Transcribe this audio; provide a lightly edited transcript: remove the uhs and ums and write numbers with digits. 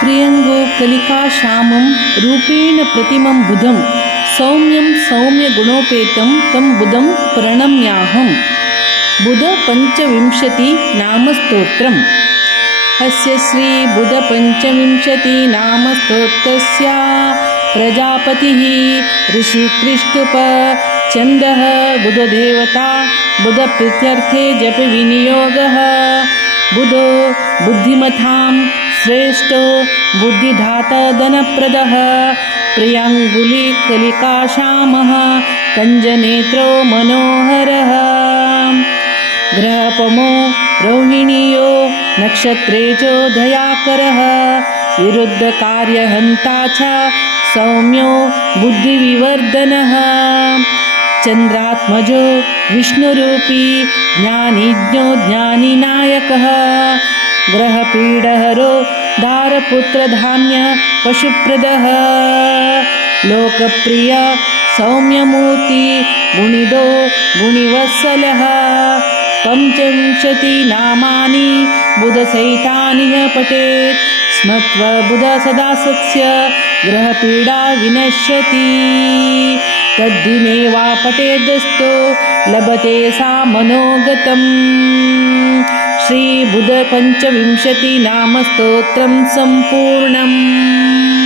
प्रियंगो कलिकाश्यामं रूपेण प्रतिमं बुधं सौम्यं सौम्यगुणोपेतं तं बुधं प्रणम्याहम्। बुधपञ्चविंशतिनामस्तोत्रम्। अस्य श्रीबुधपञ्चविंशतिनामस्तोत्रस्य प्रजापतिः ऋषिकृष्टुप छन्दः बुधदेवता बुधप्रीत्यर्थे जपविनियोगः। बुधो बुद्धिमतां श्रेष्ठो बुद्धिदाता धनप्रदः प्रियाङ्गुलिकलिकाश्यामः कञ्जनेत्रो मनोहरः। ग्रहपमो रोहिणीयो नक्षत्रेजो दयाकरः विरुद्धकार्यहन्ता च सौम्यो बुद्धिविवर्धनः। चन्द्रात्मजो विष्णुरूपी ज्ञानिज्ञो ज्ञानिनायकः ग्रहपीडहरो दारपुत्रधान्य पशुप्रदः लोकप्रिय सौम्यमूर्ति गुणिदो गुणिवत्सलः। पञ्चविंशतिनामानि बुधसहितानि पठेत् स्मत्वा बुध सदा सस्य ग्रहपीडा विनश्यति। तद्दिने वा पठेदस्तो लभते सा मनोगतम्। श्रीबुधपञ्चविंशतिनामस्तोत्रं सम्पूर्णम्।